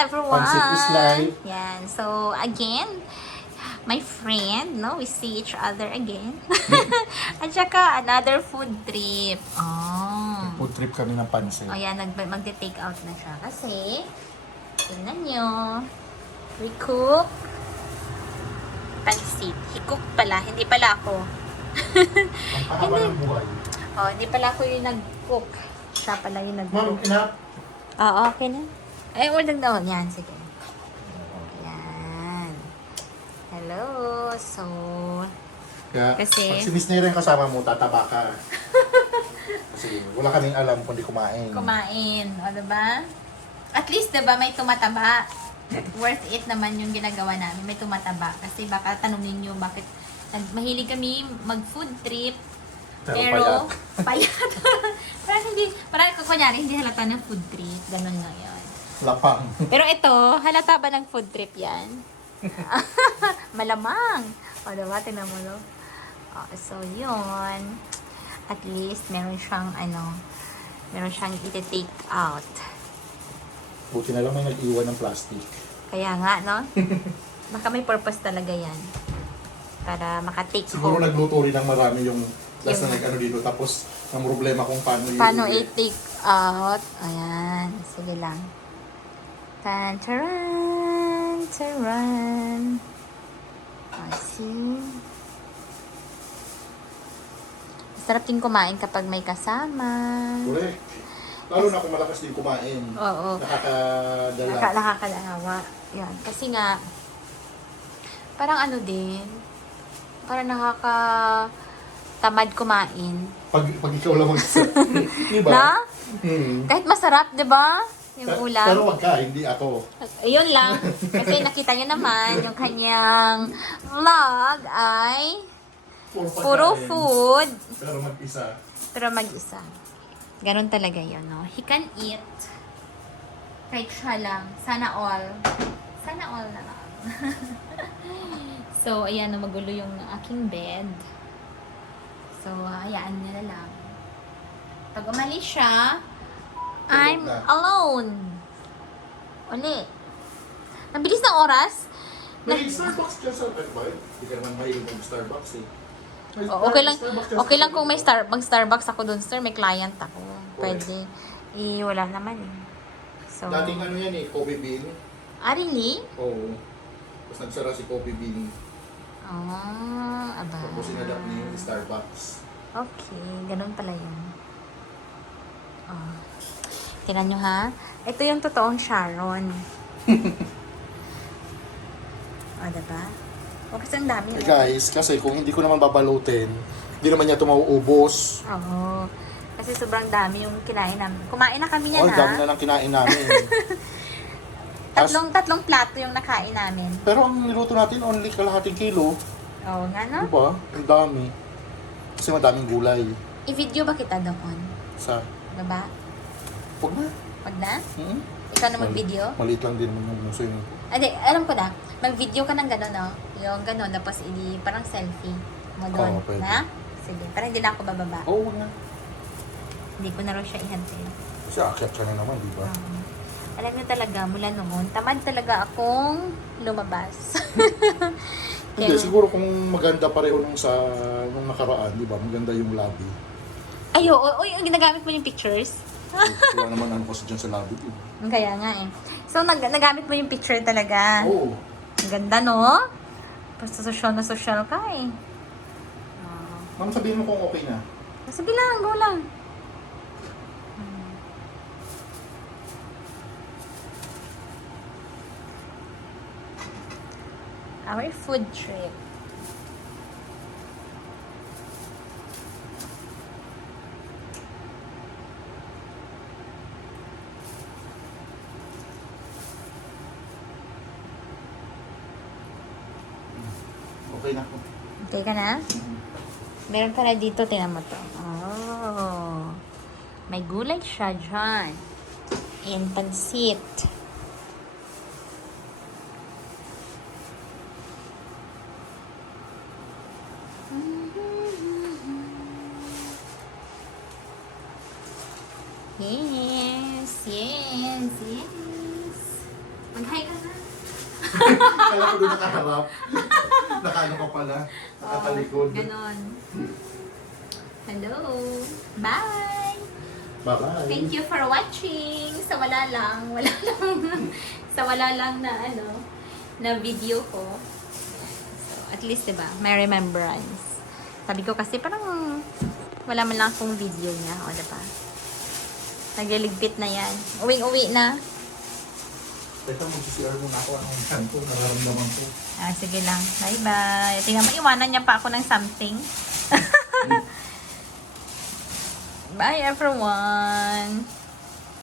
everyone! Pansit is life. Yan. So, again, my friend, no? We see each other again. At saka, another food trip. Oh. Food trip kami ng pansit. O yan, magde-take out na siya. Kasi, tingnan nyo, we cook pansit. He cooked pala, hindi pala ako. Ang pahaba ng buhay. Oh, hindi pala ako yung nag-cook. Siya pala yung Ma'am, nag-cook. enough? Oo, okay na. Ay, ulang daw. Yan, sige. Yan. Hello. So, Kaya, Kasi- pag si Miss Nera yung kasama mo, tataba ka. Kasi wala kaming alam kung di kumain. kumain. O, diba? At least, diba, may tumataba. Worth it naman yung ginagawa namin. May tumataba. Kasi baka tanungin nyo bakit mahilig kami mag-food trip. Pero, payat. Parang kunyari, hindi halata ng food trip. Ganun nga yun. Lapang. Pero ito, halata ba ng food trip yan? Malamang. O, diba? Tingnan mo, no? O, so, yun. At least, meron siyang, meron siyang iti-take out. Buti na lang may nag-iwan ng plastic. Kaya nga, no? Baka may purpose talaga yan. Para maka-take Siguro home. nagluto rin ng marami yung last Yung- na nag-ano dito. Tapos, ang problema kung paano Paano iuwi. i-take out? Ayan. Sige lang. Tan-taran! Taran! I see. Sarap din kumain kapag may kasama. Correct. Lalo na kung malakas din kumain. Oo. Nakakadala. Nakakalawa. Yan. Kasi nga, parang ano din, parang nakakatamad kumain. Pag ikaw lang mag-isa. Diba? Na? Hmm. Kahit masarap, di ba? Yung ulam. Pero wag ka, hindi ako. Ayun lang. Kasi nakita nyo naman, yung kanyang vlog ay puro pagkain. food, Pero mag-isa. pero mag-isa. Ganon talaga yun, no? He can eat. Kahit siya lang. Sana all. Sana all na lang. So, ayan, no, magulo yung aking bed. So, hayaan niya na lang. Pag umalis siya, I'm na. alone. Ulit. Ang bilis ng oras. May Starbucks dyan sa Pagboy. Hindi ka naman mahilig mag-Starbucks eh. May Okay lang. Starbucks dyan Okay sa lang kung may Pagboy. Starbucks ako doon, sir. May client ako. Pwede. Wala naman eh. So, Dating ano yan eh, Coffee Bean. really? Oo. Tapos nagsara si Coffee Bean. Aba. Tapos sinadap niya yung Starbucks. Okay, ganun pala yun. Oh. Tingnan nyo ha. Ito yung totoong Sharon. Diba? O kasi ang dami. Eh guys, kasi kung hindi ko naman babalutin, hindi naman niya ito mauubos. Oo. Kasi sobrang dami yung kinain namin. Kumain na kami yan Oh, ang dami ha. na lang kinain namin. Tatlong plato yung nakain namin. Pero ang niluto natin, only kalahating kilo. Oo nga no? Diba? Ang dami. Kasi madaming gulay. I-video ba kita doon? Sa, Diba? huwag na. Wag na? Hmm? Ikaw na mag-video? Maliit lang din naman yung muso yung... Ade, alam ko na. Mag-video ka ng gano'n, no? Yung gano'n, tapos parang selfie mo doon. Oo, pwede. Na? Sige, parang hindi na ako bababa. Oo, huwag na. Hindi ko na raw siya ihantin. Kasi akyat ka na naman, di ba? Alam niyo talaga, mula noon, tamad talaga akong lumabas. Hindi, siguro kung maganda pareho nung nakaraan, di ba? Maganda yung lobby. Ayo, oy, ang ginagamit mo yung pictures? Wala naman ano kasi dyan sa lobby. Kaya nga eh. So, nagamit mo yung picture talaga. Oo. Ang ganda, no? Basta social na social ka eh. Ma'am, sabihin mo kung okay na. Sige lang, go lang. Our food trip. Okay na. Okay ka na? Meron pala dito, tingnan mo to. Oh. May gulay siya dyan. And pansit. Yes, yes, yes. Kala ko doon nakaharap. Nakaano ka pala. Nakatalikod. Ganon. Hello. Bye. Bye-bye. Thank you for watching. Sa wala lang. Sa wala lang na na video ko. So, at least, diba, may remembrance. Sabi ko kasi parang wala man lang akong video niya. O, diba? Nagliligpit na yan. Uwing-uwi na. Teka, mag-CR muna ako. Anong yan ko? Nararamdaman ko. Sige lang. Bye-bye. Tingnan mo, iwanan niya pa ako ng something. Bye, everyone.